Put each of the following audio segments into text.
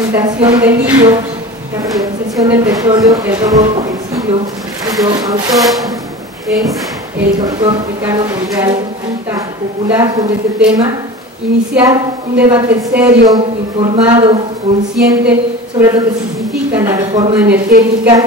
presentación del libro La privatización del petróleo, el robo del siglo, cuyo autor es el doctor Ricardo Monreal, activista popular sobre este tema, iniciar un debate serio, informado, consciente sobre lo que significa la reforma energética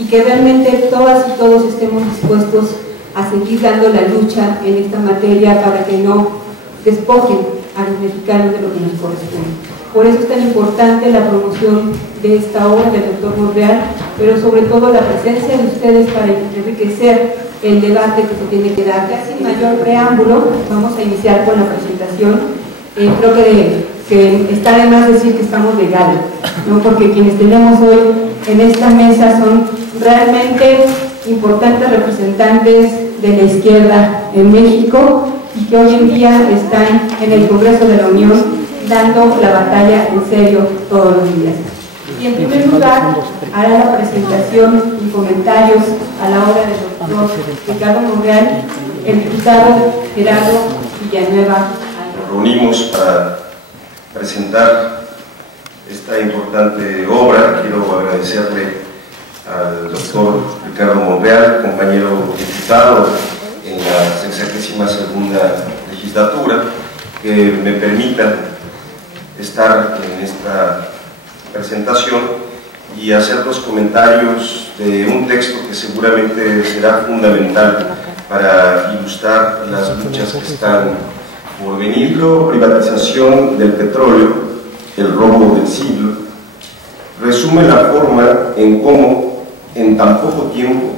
y que realmente todas y todos estemos dispuestos a seguir dando la lucha en esta materia para que no despojen a los mexicanos de lo que nos corresponde. Por eso es tan importante la promoción de esta obra del doctor Monreal, pero sobre todo la presencia de ustedes para enriquecer el debate que se tiene que dar. Ya sin mayor preámbulo, vamos a iniciar con la presentación. Creo que está de más decir que estamos de gala, ¿no? Porque quienes tenemos hoy en esta mesa son realmente importantes representantes de la izquierda en México y que hoy en día están en el Congreso de la Unión dando la batalla en serio todos los días. Y en primer lugar, hará la presentación y comentarios a la obra del doctor Ricardo Monreal, el diputado Gerardo Villanueva. Nos reunimos para presentar esta importante obra. Quiero agradecerle al doctor Ricardo Monreal, compañero diputado en la 62ª legislatura, que me permita estar en esta presentación y hacer los comentarios de un texto que seguramente será fundamental para ilustrar las luchas que están por venir. La privatización del petróleo, el robo del siglo, resume la forma en cómo en tan poco tiempo,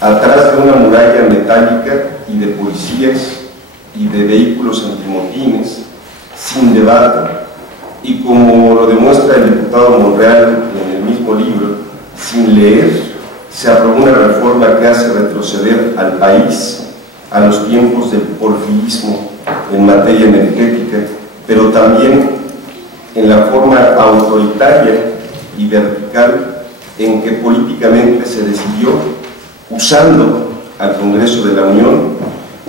atrás de una muralla metálica y de policías y de vehículos antimotines, sin debate, y como lo demuestra el diputado Monreal en el mismo libro, sin leer, se aprobó una reforma que hace retroceder al país a los tiempos del porfirismo en materia energética, pero también en la forma autoritaria y vertical en que políticamente se decidió, usando al Congreso de la Unión,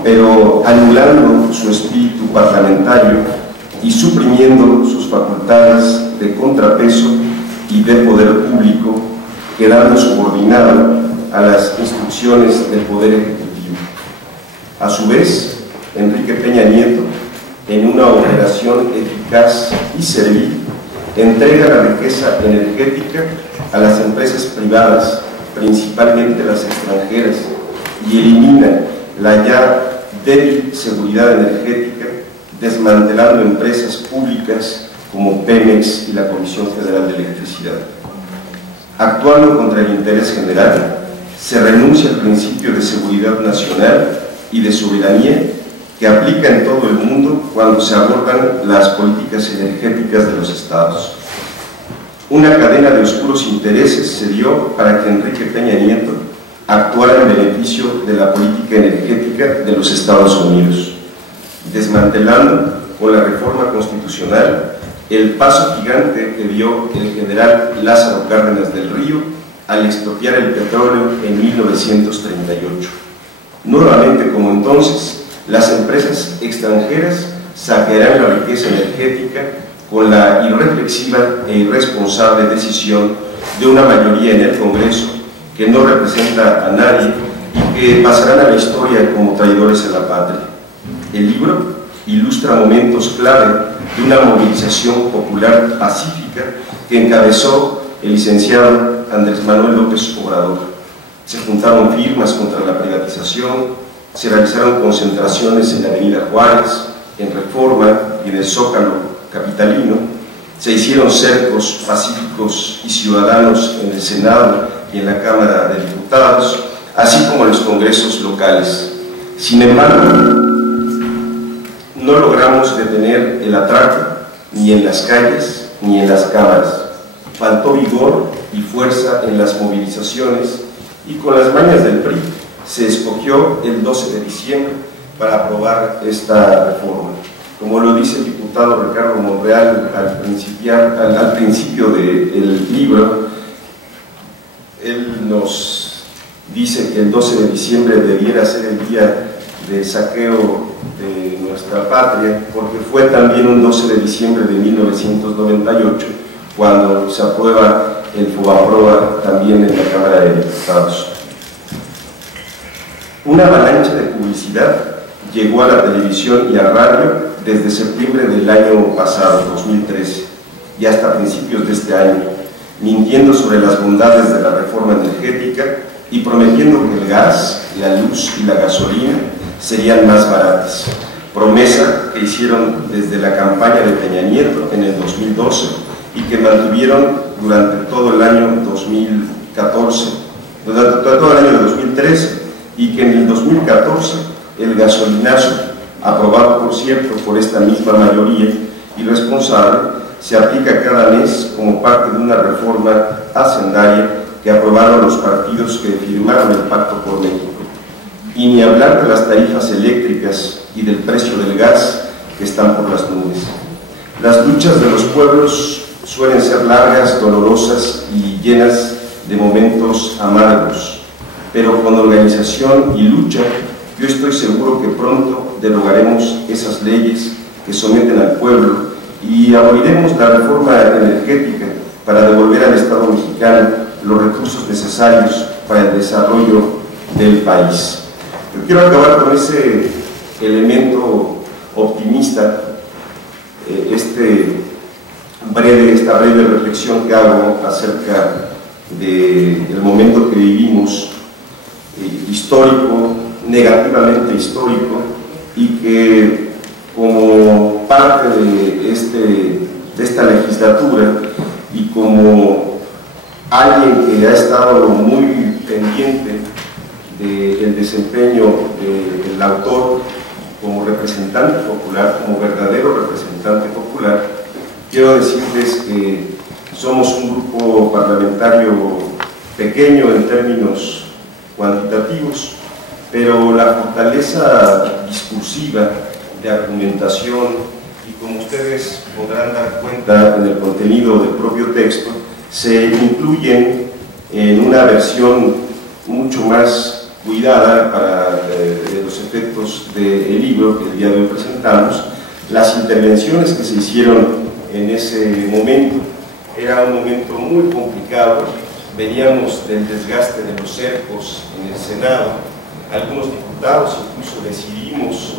pero anulando su espíritu parlamentario y suprimiendo sus facultades de contrapeso y de poder público, quedando subordinado a las instrucciones del Poder Ejecutivo. A su vez, Enrique Peña Nieto, en una operación eficaz y servil, entrega la riqueza energética a las empresas privadas, principalmente las extranjeras, y elimina la ya débil seguridad energética, desmantelando empresas públicas como Pemex y la Comisión Federal de Electricidad. Actuando contra el interés general, se renuncia al principio de seguridad nacional y de soberanía que aplica en todo el mundo cuando se abordan las políticas energéticas de los estados. Una cadena de oscuros intereses se dio para que Enrique Peña Nieto actuara en beneficio de la política energética de los Estados Unidos, desmantelando con la reforma constitucional el paso gigante que dio el general Lázaro Cárdenas del Río al expropiar el petróleo en 1938. Nuevamente, como entonces, las empresas extranjeras saquearán la riqueza energética con la irreflexiva e irresponsable decisión de una mayoría en el Congreso que no representa a nadie y que pasarán a la historia como traidores a la patria. El libro ilustra momentos clave de una movilización popular pacífica que encabezó el licenciado Andrés Manuel López Obrador. Se juntaron firmas contra la privatización, se realizaron concentraciones en la Avenida Juárez, en Reforma y en el Zócalo capitalino, se hicieron cercos pacíficos y ciudadanos en el Senado y en la Cámara de Diputados, así como en los congresos locales. Sin embargo, no logramos detener el atraco ni en las calles ni en las cámaras. Faltó vigor y fuerza en las movilizaciones y con las mañas del PRI se escogió el 12 de diciembre para aprobar esta reforma. Como lo dice el diputado Ricardo Monreal al principio del libro, él nos dice que el 12 de diciembre debiera ser el día del saqueo de nuestra patria, porque fue también un 12 de diciembre de 1998 cuando se aprueba el FOBAPROA también en la Cámara de Diputados. Una avalancha de publicidad llegó a la televisión y a radio desde septiembre del año pasado, 2013, y hasta principios de este año, mintiendo sobre las bondades de la reforma energética y prometiendo que el gas, la luz y la gasolina serían más baratas, promesa que hicieron desde la campaña de Peña Nieto en el 2012 y que mantuvieron durante todo el año 2014, durante todo el año 2013, y que en el 2014 el gasolinazo, aprobado por cierto por esta misma mayoría irresponsable, se aplica cada mes como parte de una reforma hacendaria que aprobaron los partidos que firmaron el Pacto por México. Y ni hablar de las tarifas eléctricas y del precio del gas que están por las nubes. Las luchas de los pueblos suelen ser largas, dolorosas y llenas de momentos amargos, pero con organización y lucha, yo estoy seguro que pronto derogaremos esas leyes que someten al pueblo y aboliremos la reforma energética para devolver al Estado mexicano los recursos necesarios para el desarrollo del país. Yo quiero acabar con ese elemento optimista, esta breve reflexión que hago acerca del momento que vivimos, histórico, negativamente histórico, y que como parte de esta legislatura y como alguien que ha estado muy pendiente del desempeño del autor como representante popular, como verdadero representante popular, quiero decirles que somos un grupo parlamentario pequeño en términos cuantitativos, pero la fortaleza discursiva de argumentación, y como ustedes podrán dar cuenta en el contenido del propio texto, se incluyen en una versión mucho más cuidada para los efectos del libro que el día de hoy presentamos, las intervenciones que se hicieron en ese momento. Era un momento muy complicado, veníamos del desgaste de los cercos en el Senado, algunos diputados incluso decidimos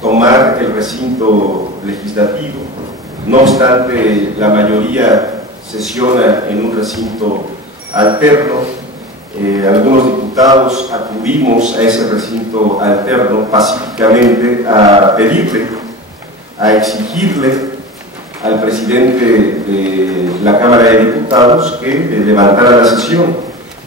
tomar el recinto legislativo, no obstante la mayoría sesiona en un recinto alterno. Algunos diputados acudimos a ese recinto alterno pacíficamente a pedirle, a exigirle al presidente de la Cámara de Diputados que levantara la sesión,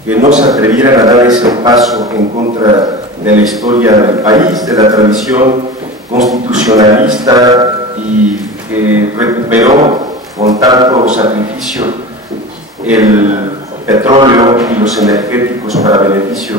que no se atrevieran a dar ese paso en contra de la historia del país, de la tradición constitucionalista, y que recuperó con tanto sacrificio el petróleo y los energéticos para beneficio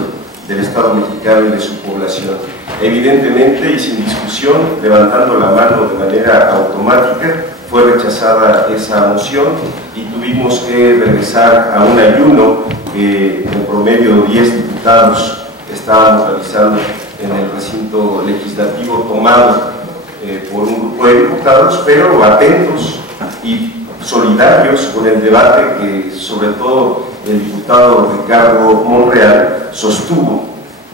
del Estado mexicano y de su población. Evidentemente y sin discusión, levantando la mano de manera automática, fue rechazada esa moción y tuvimos que regresar a un ayuno que en promedio 10 diputados estábamos realizando en el recinto legislativo, tomado por un grupo de diputados, pero atentos y solidarios con el debate que sobre todo el diputado Ricardo Monreal sostuvo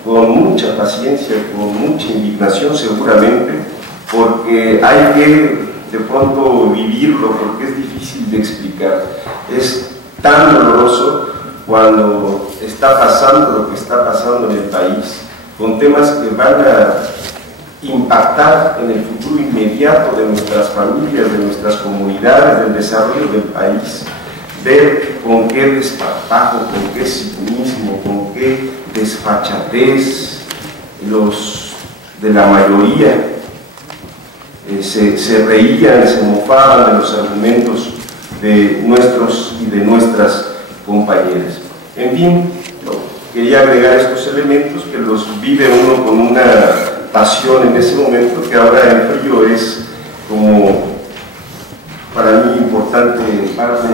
con mucha paciencia, con mucha indignación seguramente, porque hay que de pronto vivirlo, porque es difícil de explicar. Es tan doloroso cuando está pasando lo que está pasando en el país, con temas que van a impactar en el futuro inmediato de nuestras familias, de nuestras comunidades, del desarrollo del país. Ver con qué desparpajo, con qué cinismo, con qué desfachatez los de la mayoría se reían, se mofaban de los argumentos de nuestros y de nuestras compañeras. En fin, quería agregar estos elementos que los vive uno con una pasión en ese momento, que ahora en frío es como para mí importante parte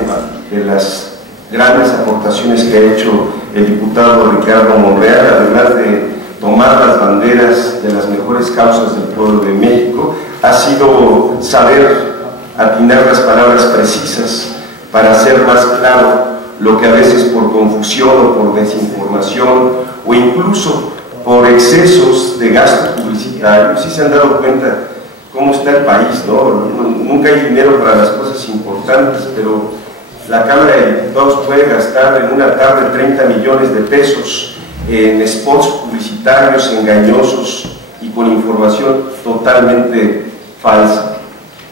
de las grandes aportaciones que ha hecho el diputado Ricardo Monreal, además de tomar las banderas de las mejores causas del pueblo de México, ha sido saber atinar las palabras precisas para hacer más claro lo que a veces por confusión o por desinformación o incluso por excesos de gasto publicitario, sí se han dado cuenta cómo está el país, ¿no? Nunca hay dinero para las cosas importantes, pero la Cámara de Diputados puede gastar en una tarde 30 millones de pesos en spots publicitarios engañosos y con información totalmente falsa.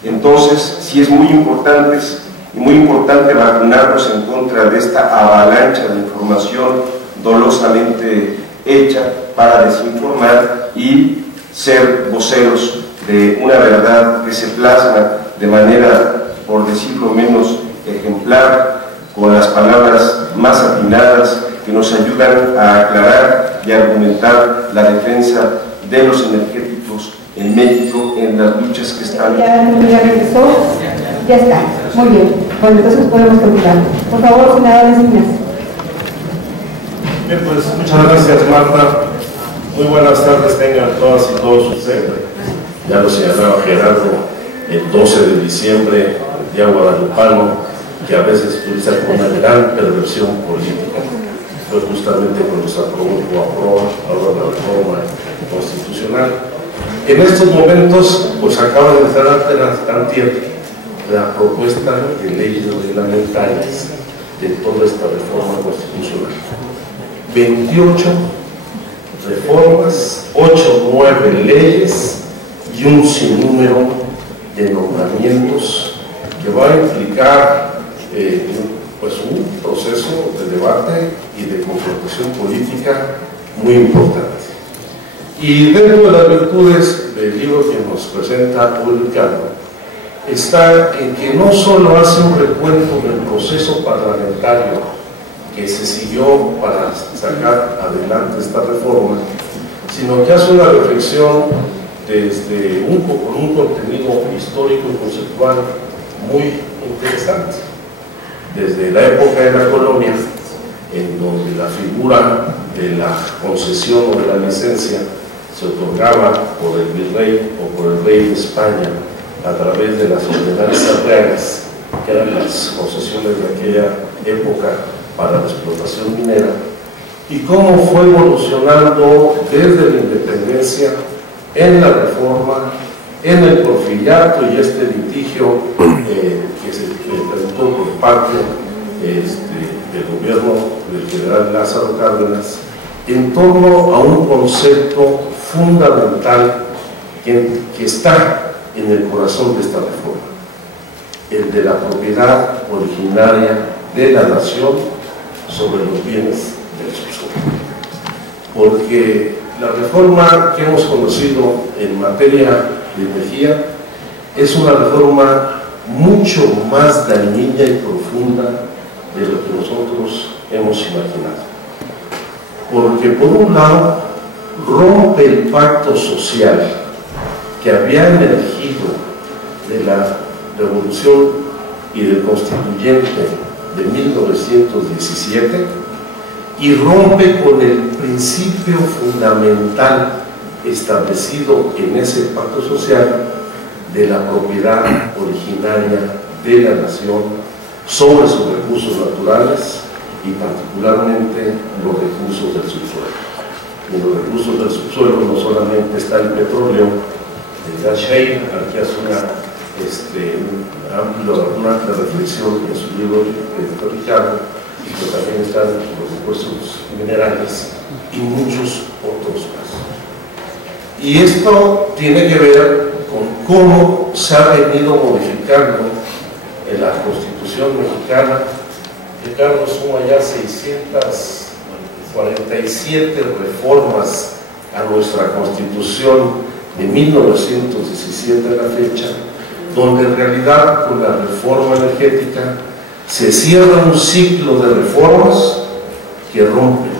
Entonces, sí es muy importante vacunarnos en contra de esta avalancha de información dolosamente hecha para desinformar y ser voceros de una verdad que se plasma de manera, por decirlo menos, ejemplar, con las palabras más atinadas que nos ayudan a aclarar y argumentar la defensa de los energéticos en México en las luchas que están. Ya regresó, ya está, muy bien. Bueno, entonces podemos continuar. Por favor, senador Encinas. Bien, pues muchas gracias, Marta. Muy buenas tardes tengan todas y todos ustedes. Ya lo señalaba Gerardo, el 12 de diciembre, el día guadalupano, que a veces utiliza como una gran perversión política. Fue justamente cuando se aprobó ahora la reforma constitucional. En estos momentos, pues acaba de entrar antier la propuesta de leyes reglamentarias de toda esta reforma constitucional. 28 reformas, 8 o 9 leyes y un sinnúmero de nombramientos que va a implicar pues un proceso de debate y de confrontación política muy importante. Y dentro de las virtudes del libro que nos presenta hoy Ricardo, está en que no solo hace un recuento del proceso parlamentario que se siguió para sacar adelante esta reforma, sino que hace una reflexión desde con un contenido histórico y conceptual muy interesante. Desde la época de la colonia, en donde la figura de la concesión o de la licencia se otorgaba por el virrey o por el rey de España a través de las ordenanzas reales, que eran las concesiones de aquella época para la explotación minera, y cómo fue evolucionando desde la independencia, en la reforma, en el porfiriato y este litigio que se presentó por parte del gobierno del general Lázaro Cárdenas, en torno a un concepto fundamental que está en el corazón de esta reforma, el de la propiedad originaria de la nación sobre los bienes del subsuelo. Porque la reforma que hemos conocido en materia de energía es una reforma mucho más dañina y profunda de lo que nosotros hemos imaginado. Porque por un lado rompe el pacto social que había emergido de la Revolución y del Constituyente de 1917 y rompe con el principio fundamental establecido en ese pacto social de la propiedad originaria de la nación sobre sus recursos naturales y particularmente los recursos del subsuelo. En los recursos del subsuelo no solamente está el petróleo, el gas shale, al que hace una amplia reflexión en su libro de Ricardo, pero también están los recursos minerales y muchos otros más. Y esto tiene que ver con cómo se ha venido modificando en la Constitución mexicana. Ricardo suma ya 647 reformas a nuestra Constitución de 1917 a la fecha, donde en realidad con la reforma energética se cierra un ciclo de reformas que rompen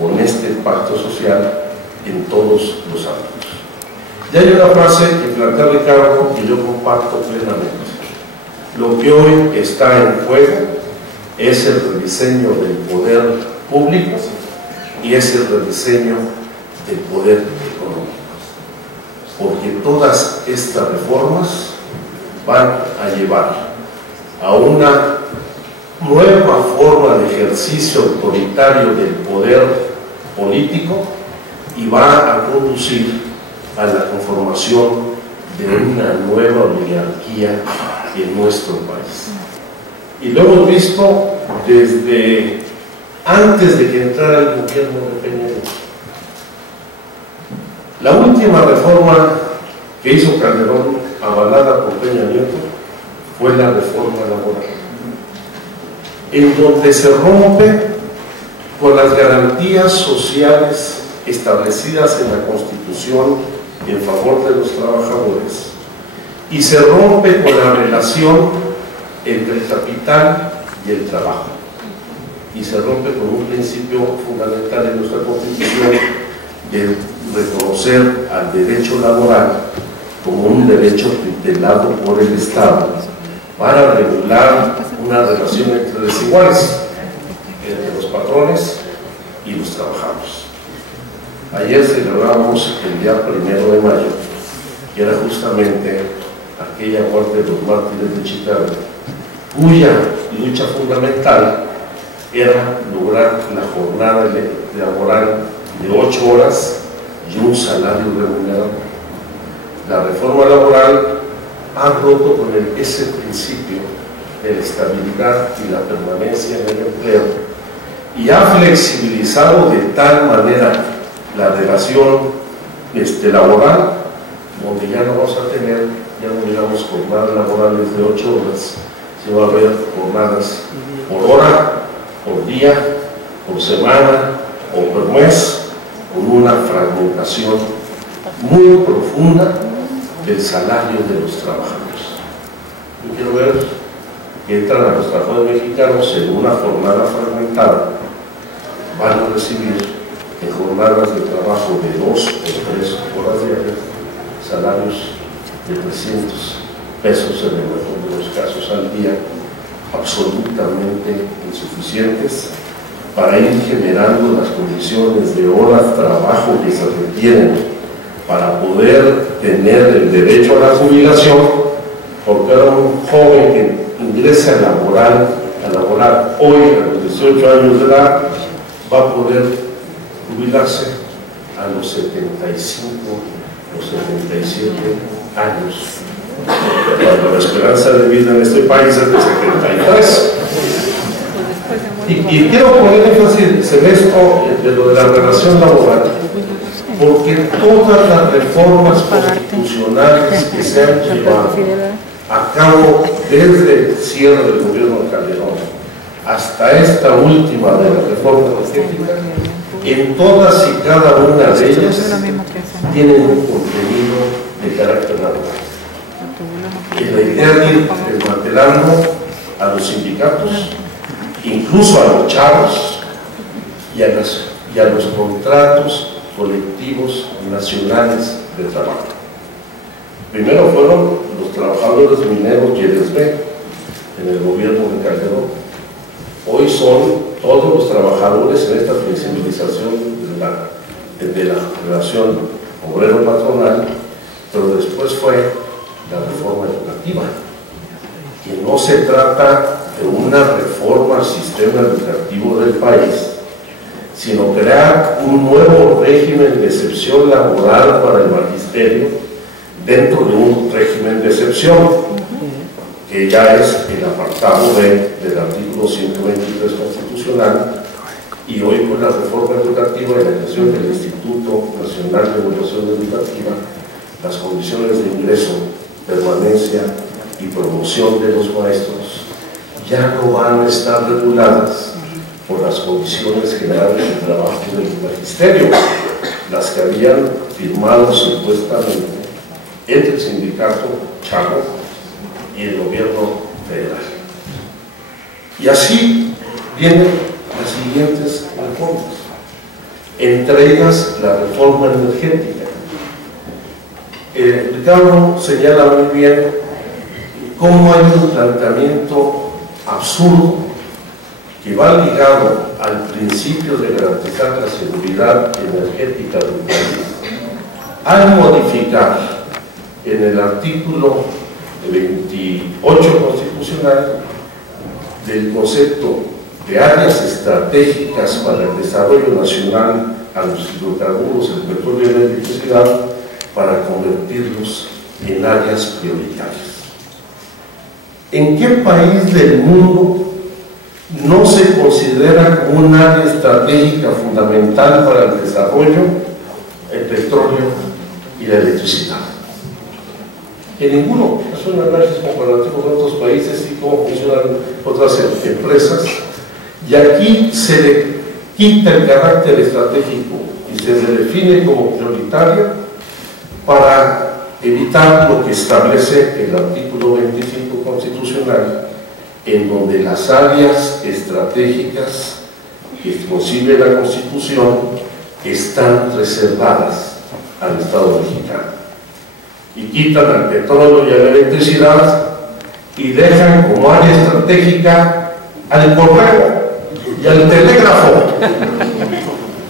con este pacto social en todos los ámbitos. Y hay una frase que plantea Ricardo que yo comparto plenamente. Lo que hoy está en juego es el rediseño del poder público y es el rediseño del poder económico. Porque todas estas reformas van a llevar a una nueva forma de ejercicio autoritario del poder político y va a conducir a la conformación de una nueva oligarquía en nuestro país. Y lo hemos visto desde antes de que entrara el gobierno de Peña Nieto. La última reforma que hizo Calderón, avalada por Peña Nieto, fue la reforma laboral, en donde se rompe con las garantías sociales establecidas en la Constitución en favor de los trabajadores y se rompe con la relación entre el capital y el trabajo y se rompe con un principio fundamental en nuestra Constitución de reconocer al derecho laboral como un derecho tutelado por el Estado para regular una relación entre desiguales entre los patrones y los trabajadores. Ayer celebramos el día 1 de mayo, que era justamente aquella muerte de los mártires de Chicago, cuya lucha fundamental era lograr la jornada laboral de 8 horas y un salario remunerado. La reforma laboral ha roto con ese principio de la estabilidad y la permanencia en el empleo y ha flexibilizado de tal manera la relación laboral, donde ya no vamos a tener, ya no digamos jornadas laborales de 8 horas, sino va a haber jornadas por hora, por día, por semana o por mes, con una fragmentación muy profunda del salario de los trabajadores. Yo quiero ver que entran a los trabajadores mexicanos en una jornada fragmentada, van a recibir en jornadas de trabajo de 2 o 3 horas diarias salarios de 300 pesos en el mejor de los casos al día, absolutamente insuficientes para ir generando las condiciones de horas de trabajo que se requieren para poder tener el derecho a la jubilación, porque ahora un joven que ingrese a laborar hoy a los 18 años de edad va a poder jubilarse a los 75 o 77 años. Cuando la esperanza de vida en este país es de 73. Y quiero poner énfasis en esto de lo de la relación laboral, porque todas las reformas constitucionales que se han llevado a cabo desde el cierre del gobierno de Calderón hasta esta última de la reforma energética, en todas y cada una de ellas tienen un contenido de carácter laboral. Y la idea de ir desmantelando a los sindicatos, incluso a los chavos y a los contratos colectivos nacionales de trabajo. Primero fueron los trabajadores mineros YLSB en el gobierno de Calderón. Hoy son todos los trabajadores en esta flexibilización de la relación obrero-patronal, pero después fue la reforma educativa, que no se trata de una reforma al sistema educativo del país, sino crear un nuevo régimen de excepción laboral para el magisterio dentro de un régimen de excepción, que ya es el apartado B del artículo 123 constitucional, y hoy con la reforma educativa y la creación del Instituto Nacional de Evaluación Educativa, las condiciones de ingreso, permanencia y promoción de los maestros ya no van a estar reguladas por las condiciones generales de trabajo del magisterio, las que habían firmado supuestamente entre el sindicato Chaco y el gobierno federal. Y así vienen las siguientes reformas, entre ellas la reforma energética. Ricardo señala muy bien cómo hay un planteamiento absurdo que va ligado al principio de garantizar la seguridad energética del país, al modificar en el artículo 28 constitucional del concepto de áreas estratégicas para el desarrollo nacional a los hidrocarburos, el petróleo y la electricidad, para convertirlos en áreas prioritarias. ¿En qué país del mundo no se considera como un área estratégica fundamental para el desarrollo el petróleo y la electricidad? En ninguno. Es un análisis comparativo de otros países y cómo funcionan otras empresas, y aquí se le quita el carácter estratégico y se le define como prioritaria para evitar lo que establece el artículo 25 constitucional, en donde las áreas estratégicas que concibe la Constitución están reservadas al Estado mexicano, y quitan al petróleo y a la electricidad y dejan como área estratégica al correo y al telégrafo.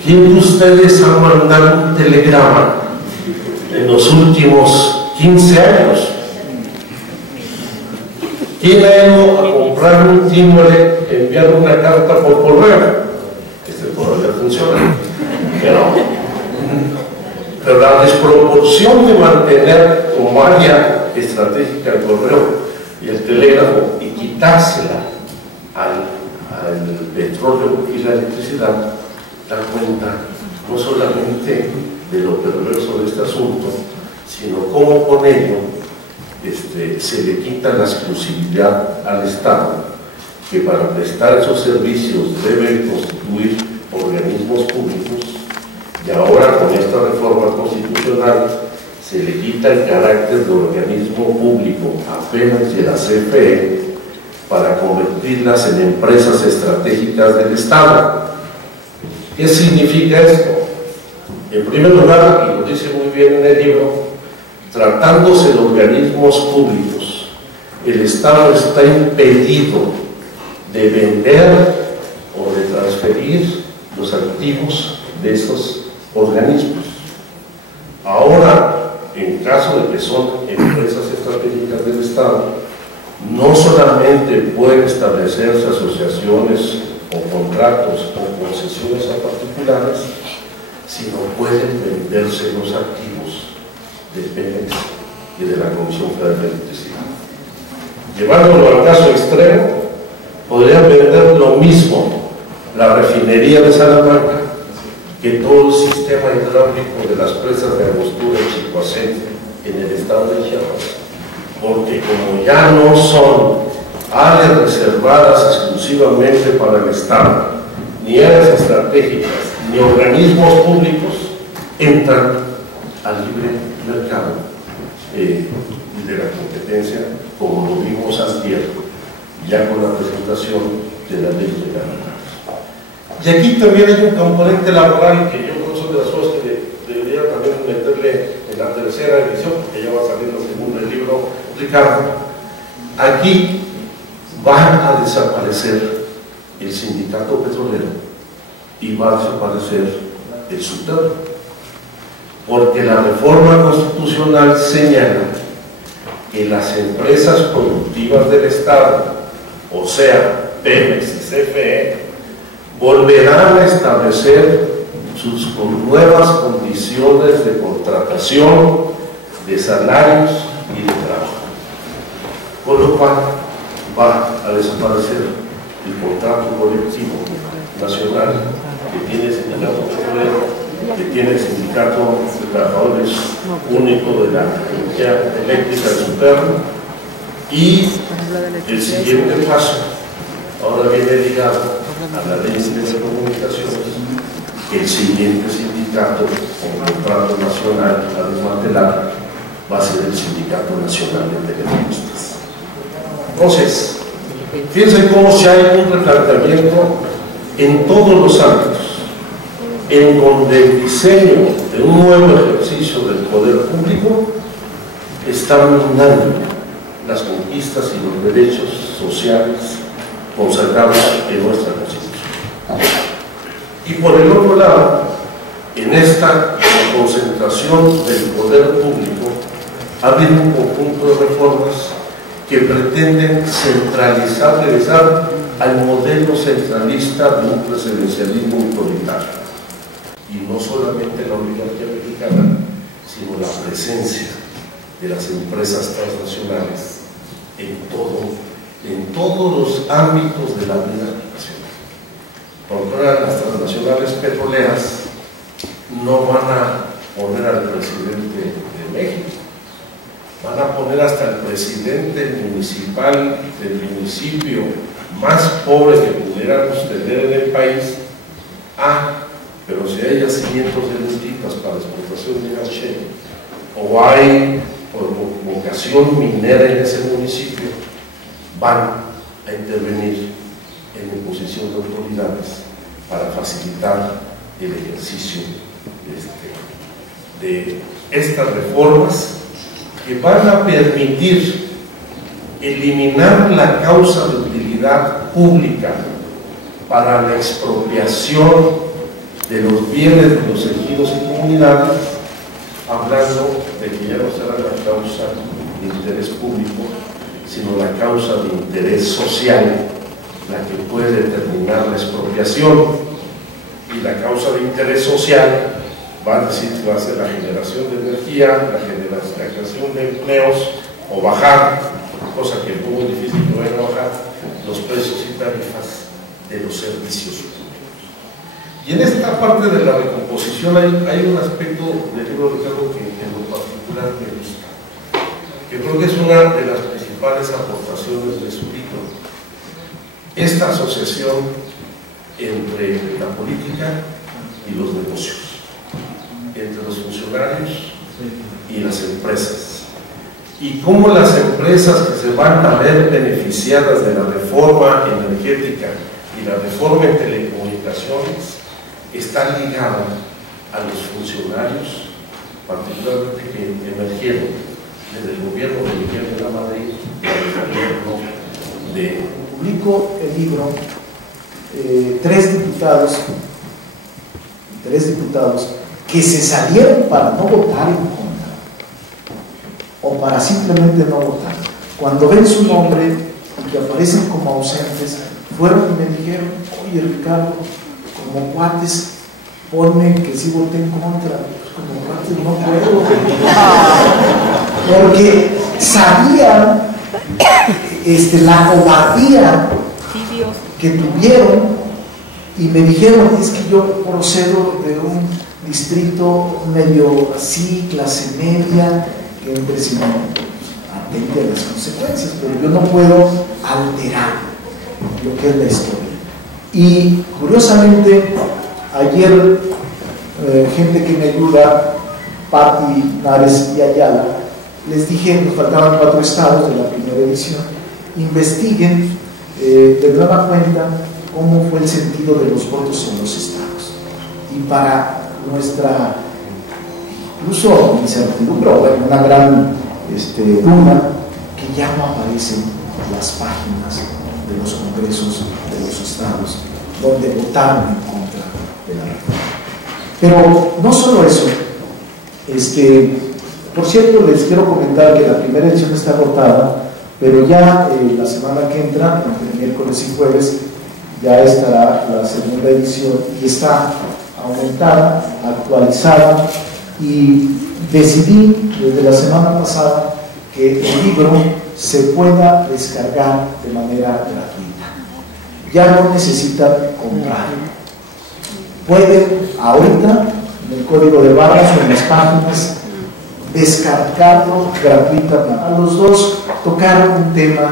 ¿Quién de ustedes ha mandado un telegrama en los últimos 15 años? ¿Quién ha ido a comprar un timbre, enviar una carta por correo? Todavía funciona, pero la desproporción de mantener como área estratégica el correo y el telégrafo y quitársela al petróleo y la electricidad da cuenta no solamente de lo perverso de este asunto, sino cómo con ello se le quita la exclusividad al Estado, que para prestar esos servicios debe constituir organismos públicos, y ahora con esta reforma constitucional se le quita el carácter de organismo público apenas de la CFE para convertirlas en empresas estratégicas del Estado. ¿Qué significa esto? En primer lugar, y lo dice muy bien en el libro, tratándose de organismos públicos, el Estado está impedido de vender o de transferir los activos de estos organismos. Ahora, en caso de que son empresas estratégicas del Estado, no solamente pueden establecerse asociaciones o contratos o concesiones a particulares, sino pueden venderse los activos de Pemex y de la Comisión Federal de Electricidad. Llevándolo al caso extremo, podrían vender lo mismo la refinería de Salamanca que todo el sistema hidráulico de las presas de Angostura y Chicoacén en el estado de Chiapas, porque como ya no son áreas reservadas exclusivamente para el Estado, ni áreas estratégicas, ni organismos públicos, entran al libre mercado de la competencia, como lo vimos antier, ya con la presentación de la ley de ganancias. Y aquí también hay un componente laboral que yo creo que son de las cosas que debería también meterle en la tercera edición, porque ya va a salir según el libro Ricardo. Aquí va a desaparecer el sindicato petrolero y va a desaparecer el subterráneo, porque la reforma constitucional señala que las empresas productivas del Estado, o sea, Pemex y CFE, volverán a establecer sus nuevas condiciones de contratación, de salarios y de trabajo, con lo cual va a desaparecer el contrato colectivo nacional que tiene el sindicato petrolero, que tiene el sindicato de trabajadores único de la energía eléctrica del subterráneo, y el siguiente paso ahora viene ligado a la ley de comunicaciones, que el siguiente sindicato con contrato nacional a desmantelar va a ser el Sindicato Nacional de Telefonistas. Entonces, fíjense cómo si hay un replanteamiento en todos los ámbitos, en donde el diseño de un nuevo ejercicio del poder público está minando las conquistas y los derechos sociales consagrados en nuestra Constitución. Y por el otro lado, en esta concentración del poder público ha habido un conjunto de reformas que pretenden centralizar, realizar al modelo centralista de un presidencialismo autoritario. Y no solamente la oligarquía mexicana, sino la presencia de las empresas transnacionales en todos los ámbitos de la vida nacional. Porque ahora las transnacionales petroleras no van a poner al presidente de México, van a poner hasta el presidente municipal del municipio más pobre que pudiéramos tener en el país. Pero si hay yacimientos de lutitas para exportación de ganche, o hay vocación minera en ese municipio, van a intervenir en imposición de autoridades para facilitar el ejercicio de estas reformas que van a permitir eliminar la causa de utilidad pública para la expropiación de los bienes de los ejidos y comunidades, hablando de que ya no será la causa de interés público, sino la causa de interés social la que puede determinar la expropiación. Y la causa de interés social va a decir que va a ser la generación de energía, la creación de empleos, o bajar, cosa que es muy difícil que vayan a bajar, los precios y tarifas de los servicios públicos. Y en esta parte de la recomposición hay un aspecto del libro de Ricardo que en lo particular me gusta, que creo que es una de las principales aportaciones de su libro: esta asociación entre la política y los negocios, entre los funcionarios y las empresas, y cómo las empresas que se van a ver beneficiadas de la reforma energética y la reforma en telecomunicaciones está ligada a los funcionarios, particularmente que emergieron desde el gobierno de Miguel de la Madrid y el gobierno de... Publico el libro, tres diputados que se salieron para no votar en contra o para simplemente no votar, cuando ven su nombre y que aparecen como ausentes, fueron y me dijeron: oye, Ricardo, como cuates, ponme que sí voté en contra. Pues como cuates no puedo, porque sabían la cobardía que tuvieron, y me dijeron: es que yo procedo de un distrito medio así, clase media, que entre sí no atente a las consecuencias, pero yo no puedo alterar lo que es la historia. Y curiosamente, ayer gente que me ayuda, Pati, Nares y Ayala, les dije, nos faltaban 4 estados de la primera edición, investiguen de nueva cuenta cómo fue el sentido de los votos en los estados. Y para nuestra, incluso incertidumbre, bueno, una gran duda, que ya no aparecen las páginas de los congresos de los estados donde votaron en contra de la reforma. Pero no solo eso, por cierto, les quiero comentar que la primera edición está agotada, pero ya la semana que entra, entre miércoles y jueves, ya estará la segunda edición y está aumentada, actualizada, y decidí desde la semana pasada que el libro se pueda descargar de manera gratuita. Ya no necesitan comprar. Pueden ahorita, en el código de barras o en las páginas, descargarlo gratuitamente. A los dos tocaron un tema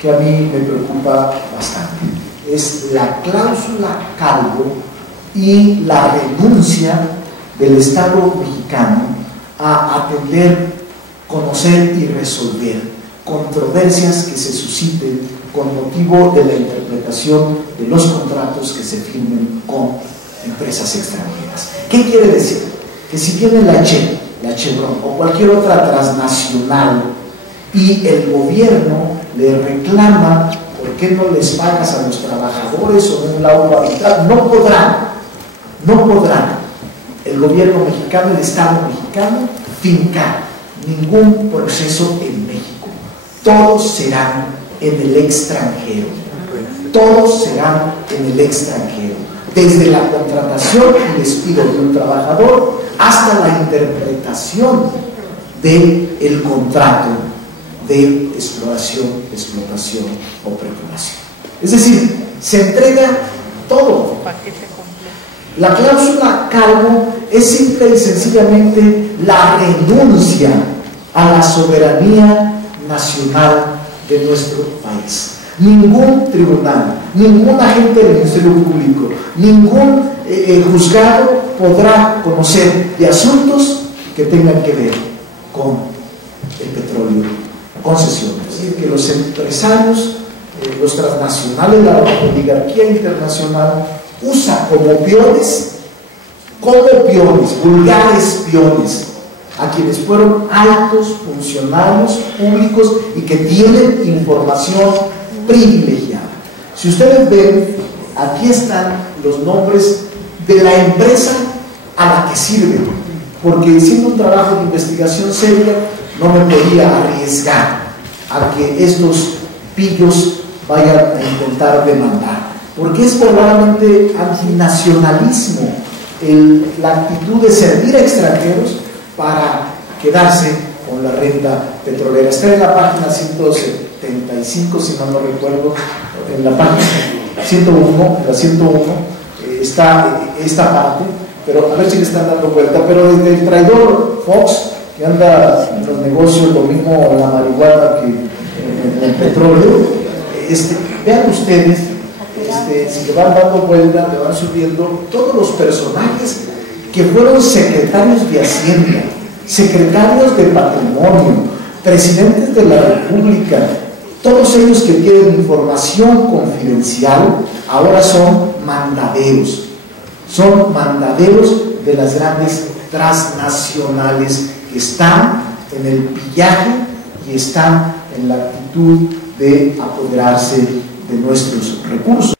que a mí me preocupa bastante. Es la cláusula Calvo y la renuncia del Estado mexicano a atender, conocer y resolver controversias que se susciten con motivo de la interpretación de los contratos que se firmen con empresas extranjeras. ¿Qué quiere decir? Que si tiene la Chevron o cualquier otra transnacional y el gobierno le reclama por qué no les pagas a los trabajadores o en un laudo arbitral, no podrán el gobierno mexicano, el Estado mexicano, fincar ningún proceso en México. Todos serán en el extranjero. todos serán en el extranjero, desde la contratación y despido de un trabajador hasta la interpretación del contrato de exploración, explotación o preparación. Es decir, se entrega todo. La cláusula cargo es simple y sencillamente la renuncia a la soberanía nacional de nuestro país. Ningún tribunal, ningún agente del Ministerio Público, ningún juzgado podrá conocer de asuntos que tengan que ver con el petróleo, concesiones. Es decir, que los empresarios, los transnacionales, la oligarquía internacional, usa como peones, vulgares peones, a quienes fueron altos funcionarios públicos y que tienen información privilegiada. Si ustedes ven, aquí están los nombres de la empresa a la que sirven, porque siendo un trabajo de investigación seria, no me podía arriesgar a que estos pillos vayan a intentar demandar, porque es verdaderamente antinacionalismo la actitud de servir a extranjeros para quedarse con la renta petrolera. Está en la página 175, si no recuerdo, en la página 101, en la 101 está esta parte, pero a ver si le están dando vuelta. Pero desde el traidor Fox, que anda en los negocios lo mismo en la marihuana que en el petróleo, vean ustedes, si le van dando vuelta, le van subiendo todos los personajes que fueron secretarios de Hacienda, secretarios de Patrimonio, presidentes de la República. Todos ellos que tienen información confidencial ahora son mandaderos de las grandes transnacionales que están en el pillaje y están en la actitud de apoderarse de nuestros recursos.